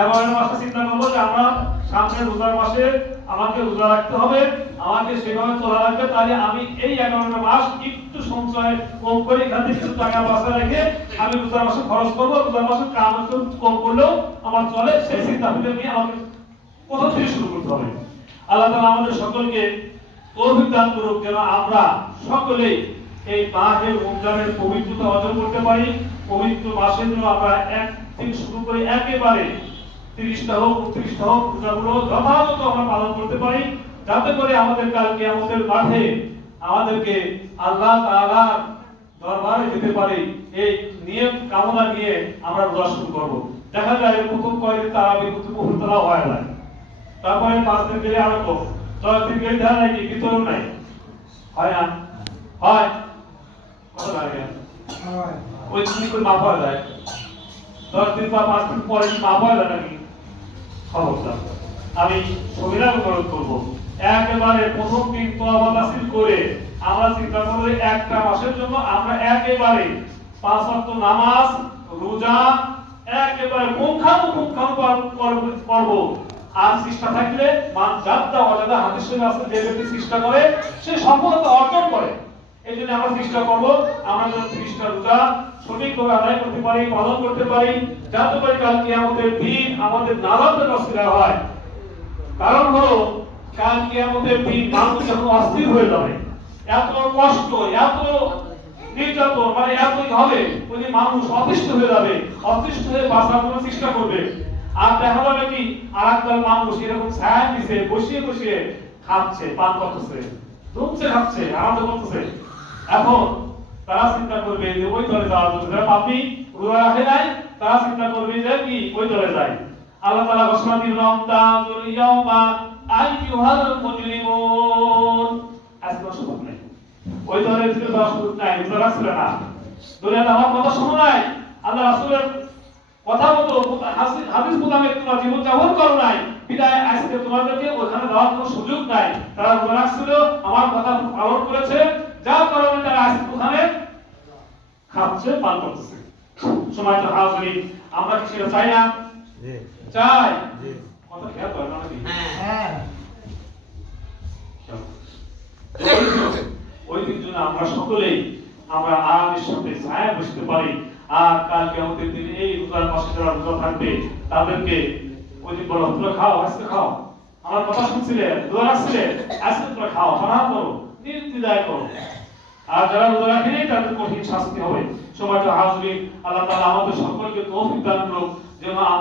এবারে মাসে চিন্তা করবো যে আমরা সামনে রোজার মাসে আমাকে রোজা রাখতে হবে, আমাকে সেভাবে চলা লাগবে, তাহলে আমি এই 11টা মাস একটু সঞ্চয় কম করে এখান থেকে কিছু টাকা বাঁচা রেখে আমি রোজার মাসে খরচ করবো, রোজার মাসে কাম একটু কম করলেও আমার চলে, সেই চিন্তা ভাবনা নিয়ে আমাকে কোথা থেকে শুরু করতে হবে। আল্লাহ তাআলা আমাদের সকলকে তৌফিক দান করুক যেন আমরা সকলেই এই মাহে রমজানের পবিত্রতা অর্জন করতে পারি। পবিত্র মাসের জন্য আমরা এক থেকে শুরু করে একেবারে 30টা হোক 29টা হোক রোজাগুলো যথাযথ আমরা পালন করতে পারি, যাতে করে আমাদের কালকে আমাদের মাঠে আমাদেরকে আল্লাহ তাআলার দরবারে যেতে পারি। এই নিয়ম কামনা নিয়ে আমরা রোজা শুরু করব। দেখা যায় প্রথম কয়েকদিন তারাবির উপরতলা হয় না, তারপরে 5 দিন গেলে আরো কম, 10 দিন গেলে দেখা যায় কি ভিতরেও নাই, হয় না? হয় কত লাগে ওই দিন করে মাপ হয়ে যায়, 10 দিন বা 5 দিন পরে মাপ হয়ে যায় নাকি? খবরদার, আমি সবিরা অনুরোধ করবো একেবারে প্রথম দিন তওবা তাসিল করে আমরা চিন্তা করব একটা মাসের জন্য আমরা একেবারে 5 ওয়াক্ত নামাজ রোজা একেবারে করব। আর চেষ্টা থাকলে মান জাদ্দা ওয়াজাদা হাদিস শরীফে আছে, যে ব্যক্তি চেষ্টা করে সে সফলতা অর্জন করে। এই জন্য আমরা চেষ্টা করব আমরা যেন 30টা রোজা সঠিকভাবে আদায় করতে পারি, পালন করতে পারি, যাতে করে কাল কিয়ামতের দিন আমাদের নাজাতের ওসিলা হয়। কারণ হলো কাল কিয়ামতের দিন মানুষ যখন অস্থির হয়ে যাবে, এত কষ্ট এত নির্যাতন মানে এতই হবে, ওই মানুষ অতিষ্ঠ হয়ে যাবে, অতিষ্ঠ হয়ে বাঁচার জন্য চেষ্টা করবে। আর দেখা যাবে কি আরেকদল মানুষ এরকম ছায়া নিচে বসিয়ে বসিয়ে খাচ্ছে, পান করতেছে, ধুমছে, খাচ্ছে, আনন্দ করতেছে। এখন তারা চিন্তা করবে যে ওই দলে যাওয়ার জন্য, যারা পাপী রোজা রাখে নাই তারা চিন্তা করবে যে কি ওই দলে যায়। আল্লাহ তাআলা ঘোষণা দিলেন আমতাজুল ইয়াওমা আইয়ুহাল মুজরিমুন, আজকে সুযোগ নাই, ওই দলে ছিল যাওয়ার সুযোগ নাই, রোজা রাখছিল না, দুনিয়াতে আমার কথা শোনো নাই, আল্লাহ রাসূলের কথা মতো হাদিস মোতাবেক তোমরা জীবন যাপন করো নাই, বিদায় আজকে তোমাদেরকে ওখানে যাওয়ার কোনো সুযোগ নাই। তারা রোজা রাখছিল, আমার কথা পালন করেছে, যার কারণে তারা আজকে ওখানে খাচ্ছে, পান করতেছে। সময়ত হাজিরিন, আমরা কি সেটা চাই না? চাই। কথা খেয়াল করেন নাকি? হ্যাঁ। ওই দিন জন্য আমরা সকলেই আমরা আরামের সাথে ছায়া বসতে পারি। আর কাল কিয়ামতের দিনে এই রোজার মাসে যারা রোজা থাকবে তাদেরকে ওই দিন বলো তোমরা খাও, আজকে খাও, আমার কথা শুনছিলে, দোয়া রাখছিলে, আজকে তোমরা খাও, পানাহার করো, নির্দ্বিধায় করো। আর যারা রোজা রাখেনি তাদের কঠিন শাস্তি হবে। সময়ত হাজিরিন, আল্লাহ তাআলা আমাদের সকলকে তৌফিক দান করুক যেন আমরা